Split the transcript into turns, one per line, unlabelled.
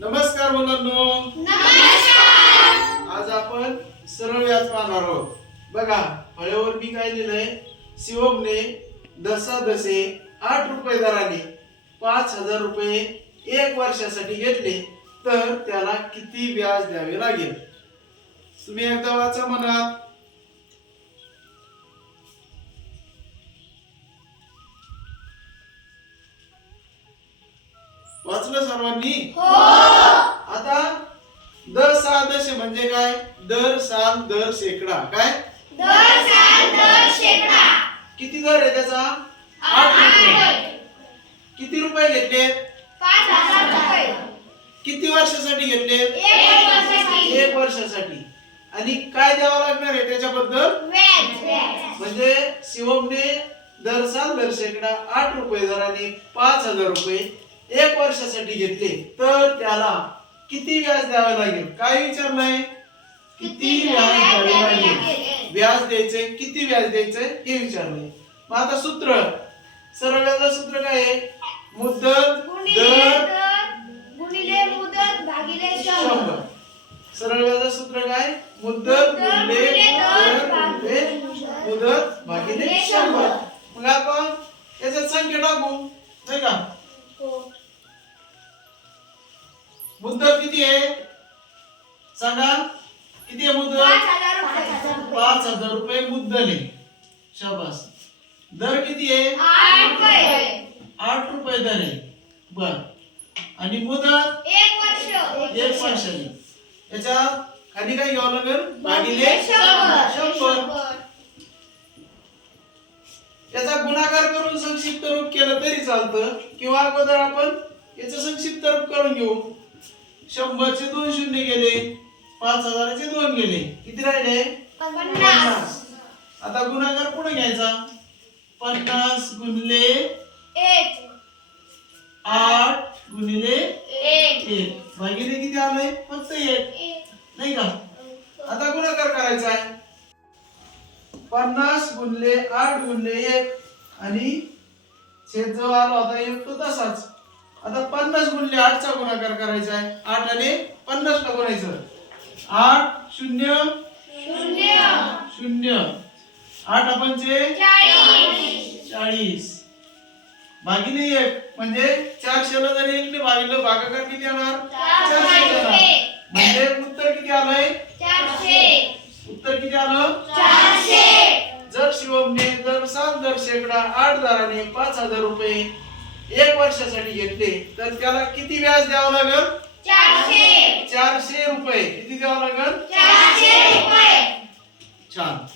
नमस्कार मुलांनो. आज आपण सरळ व्याज पाहणार आहोत. बघा फळ्यावर मी काय लिहिलंय शिवमने दसा दसे आठ रुपये दराने पाच हजार रुपये एक वर्षासाठी घेतले. तर त्याला किती व्याज द्यावे लागेल? तुम्ही एकदा वाचा मनात. वाचलं सर्वांनी? आता दर सहा दशे म्हणजे काय? दर साल दर शेकडा. काय? किती दर आहे त्याचा? आठ रुपये. किती रुपये घेतले? किती वर्षासाठी घेतले? एक वर्षासाठी. आणि काय द्यावं लागणार आहे त्याच्याबद्दल? म्हणजे शिवमने दर साल दर शेकडा आठ रुपये दराने पाच हजार रुपये एक वर्षासाठी घेतले तर त्याला किती व्याज द्यावं लागेल? काय विचारलंय किती व्याज द्यावे लागेल? व्याज द्यायचंय किती व्याज द्यायचंय हे विचारलंय मग आता सूत्र. सरळ व्याजाचं सूत्र काय आहे? मुद्दल दर शंभर. सरळ व्याजाचं सूत्र काय? दर गुणिले मुदत भागिले शंभर. मग आपण याच्यात संख्या टाकू. नाही का? मुद्दल किती आहे? सांगा. किती आहे मुद्दल? पाच हजार रुपये. मुद्दल आहे. शाबास. दर किती आहे? आठ रुपये. दर आहे. बर. आणि मुदत? एक वर्षाची याच्या खाली काय घ्यावं लागेल? भागिले? शंभर. याचा गुणाकार करून संक्षिप्त रूप केलं तरी चालतं. किंवा अगोदर आपण याचं संक्षिप्त रूप करून घेऊ. शंभरचे दोन शून्य गेले. पाच हजाराचे दोन गेले. किती राहिले? पन्नास. आता गुणाकार पुढे घ्यायचा? पन्नास गुणले आठ गुणिले एक. भागिले किती आलंय फक्त एक. नाही का? आता गुणाकार करायचा आहे. पन्नास गुणले आठ गुणले एक. आणि छेद जो आला होता एक तो तसाच. आता पन्नास गुणले आठचा गुणाकार करायचा आहे. आठ आणि पन्नास ला गुणायचं. आठ शून्य. शून्य. आठ पंचे चाळीस. भागिले एक. म्हणजे चारशेला जर एकने भागिलं भागाकार किती येणार? चारशे. म्हणजे उत्तर किती आलंय? उत्तर किती आलं? जर शिवमने दर सात दर शेकडा आठ दराने पाच हजार रुपये एक वर्षासाठी घेतले तर त्याला किती व्याज द्यावं लागेल? चारशे. रुपये. किती द्यावं लागेल? छान.